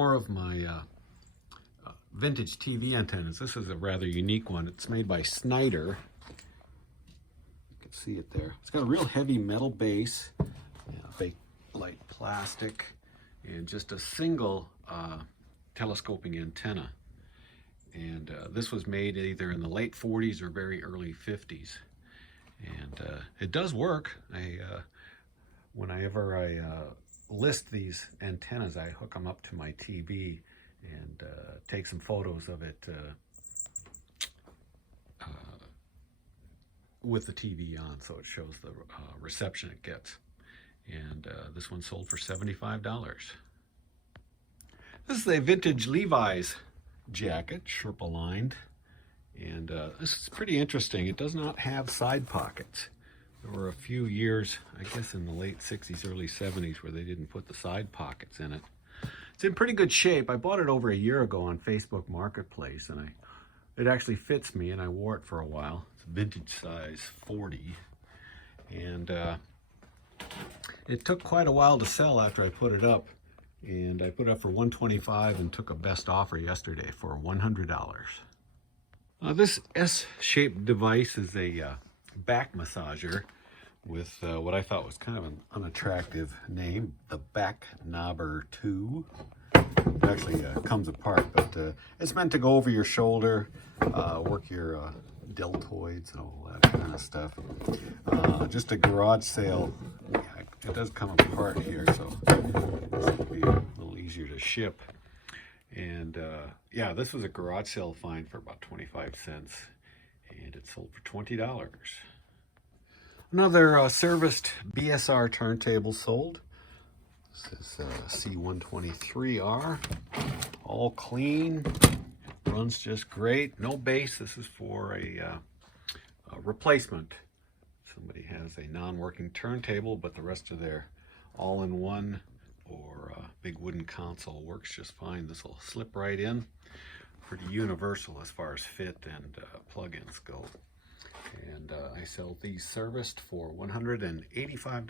More of my vintage TV antennas. This is a rather unique one. It's made by Snyder. You can see it there. It's got a real heavy metal base, fake light plastic, and just a single telescoping antenna. And this was made either in the late 40s or very early 50s. And it does work. Whenever I list these antennas, I hook them up to my TV and take some photos of it with the TV on, so it shows the reception it gets. And this one sold for $75. This is a vintage Levi's jacket, Sherpa lined, and this is pretty interesting. It does not have side pockets. There were a few years, I guess in the late 60s, early 70s, where they didn't put the side pockets in it. It's in pretty good shape. I bought it over a year ago on Facebook Marketplace, and it actually fits me, and I wore it for a while. It's vintage size 40, and it took quite a while to sell after I put it up, and I put it up for $125 and took a best offer yesterday for $100. This S-shaped device is a back massager with what I thought was kind of an unattractive name, the Back Knobber 2. It actually comes apart, but it's meant to go over your shoulder, work your deltoids and all that kind of stuff. Just a garage sale. It does come apart here, so this will be a little easier to ship. And yeah, this was a garage sale find for about 25 cents, and it sold for $20. Another serviced BSR turntable sold. This is C123R, all clean, runs just great, no bass. This is for a replacement. Somebody has a non-working turntable, but the rest of their all-in-one or big wooden console works just fine. This will slip right in. Pretty universal as far as fit and plug-ins go. And I sell these serviced for $185.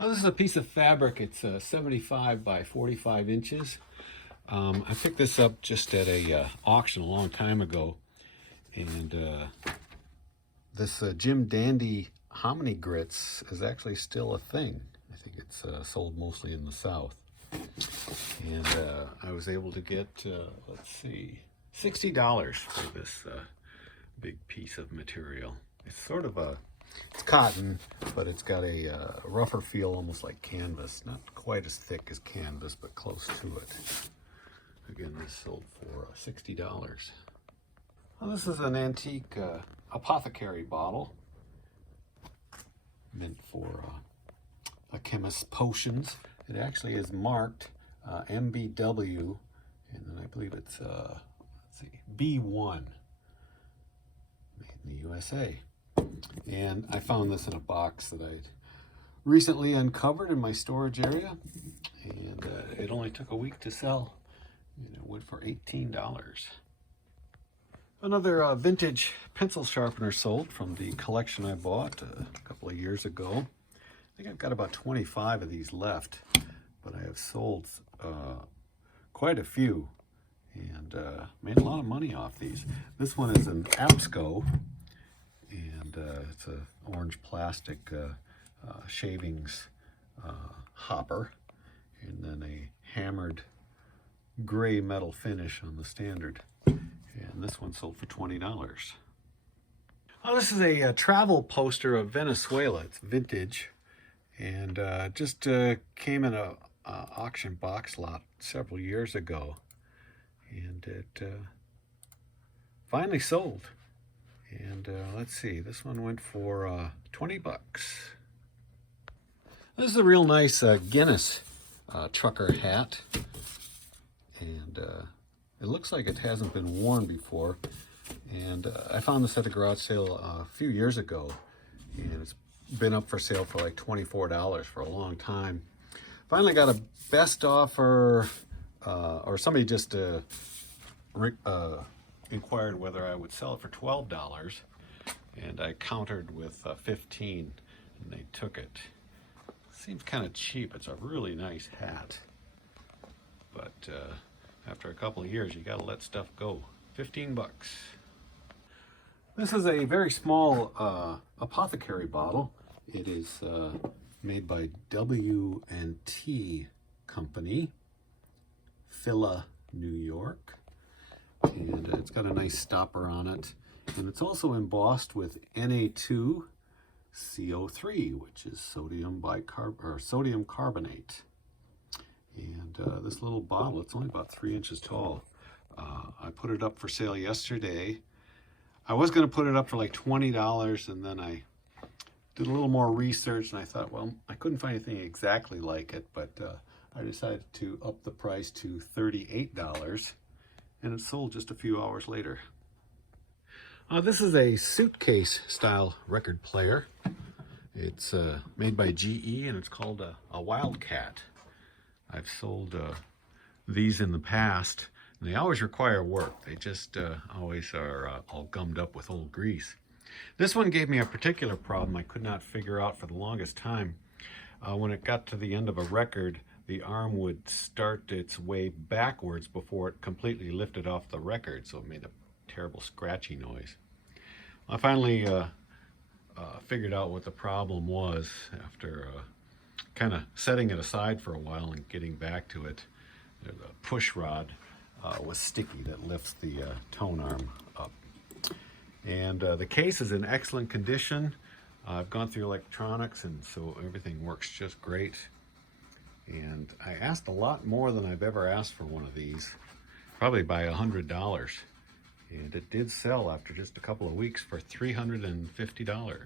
Now, this is a piece of fabric. It's 75 by 45 inches. I picked this up just at a auction a long time ago, and this Jim Dandy hominy grits is actually still a thing. I think it's sold mostly in the South. And I was able to get, let's see, $60 for this big piece of material. It's sort of it's cotton, but it's got a rougher feel, almost like canvas. Not quite as thick as canvas, but close to it. Again, this sold for $60. Well, this is an antique apothecary bottle meant for a chemist's potions. It actually is marked MBW, and then I believe it's let's see, B1, made in the USA. And I found this in a box that I'd recently uncovered in my storage area, and it only took a week to sell. And it went for $18. Another vintage pencil sharpener sold from the collection I bought a couple of years ago. I think I've got about 25 of these left, but I have sold quite a few and made a lot of money off these. This one is an Absco, and it's an orange plastic shavings hopper, and then a hammered gray metal finish on the standard. And this one sold for $20. Oh, this is a travel poster of Venezuela. It's vintage, and just came in a auction box lot several years ago, and it finally sold. And let's see, this one went for 20 bucks. This is a real nice Guinness trucker hat, and it looks like it hasn't been worn before. And I found this at a garage sale a few years ago, and it's been up for sale for like $24 for a long time. Finally got a best offer, or somebody just inquired whether I would sell it for $12, and I countered with 15, and they took it. Seems kind of cheap. It's a really nice hat. after a couple of years, you got to let stuff go. 15 bucks. This is a very small apothecary bottle. It is made by W&T Company, Phila, New York. And it's got a nice stopper on it. And it's also embossed with Na2CO3, which is sodium carbonate. And this little bottle, it's only about 3 inches tall. I put it up for sale yesterday. I was going to put it up for like $20, and then I did a little more research, and I thought, well, I couldn't find anything exactly like it, but I decided to up the price to $38, and it sold just a few hours later. This is a Suitcase style record player. It's made by GE, and it's called a Wildcat. I've sold these in the past. They always require work. They just always are all gummed up with old grease. This one gave me a particular problem I could not figure out for the longest time. When it got to the end of a record, the arm would start its way backwards before it completely lifted off the record, so it made a terrible scratchy noise. I finally figured out what the problem was after kind of setting it aside for a while and getting back to it. The push rod was sticky that lifts the tone arm up. And the case is in excellent condition. I've gone through electronics, and so everything works just great. And I asked a lot more than I've ever asked for one of these, probably by $100. And it did sell after just a couple of weeks for $350.